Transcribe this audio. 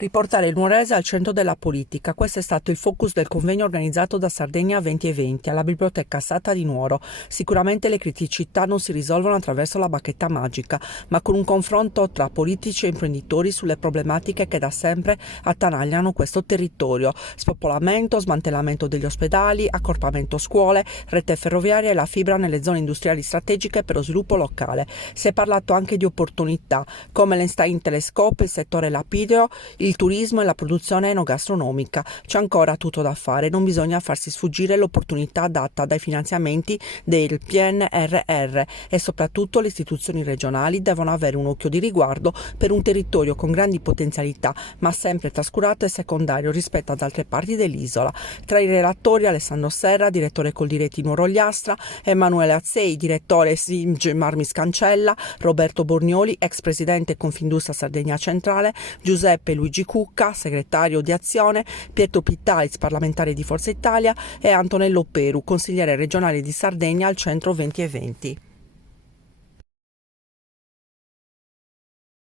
Riportare il nuorese al centro della politica. Questo è stato il focus del convegno organizzato da Sardegna 2020 alla Biblioteca Stata di Nuoro. Sicuramente le criticità non si risolvono attraverso la bacchetta magica, ma con un confronto tra politici e imprenditori sulle problematiche che da sempre attanagliano questo territorio: spopolamento, smantellamento degli ospedali, accorpamento scuole, rete ferroviaria e la fibra nelle zone industriali strategiche per lo sviluppo locale. Si è parlato anche di opportunità come l'Einstein Telescope, il settore lapideo, il turismo e la produzione enogastronomica. C'è ancora tutto da fare, non bisogna farsi sfuggire l'opportunità data dai finanziamenti del PNRR e soprattutto le istituzioni regionali devono avere un occhio di riguardo per un territorio con grandi potenzialità, ma sempre trascurato e secondario rispetto ad altre parti dell'isola. Tra i relatori Alessandro Serra, direttore Coldiretti Nuoro Ogliastra, Emanuele Azzei, direttore SIMG Marmis Cancella, Roberto Borgnoli, ex presidente Confindustria Sardegna Centrale, Giuseppe Luigi Cucca, segretario di Azione, Pietro Pittaiz, parlamentare di Forza Italia, e Antonello Peru, consigliere regionale di Sardegna al Centro 2020.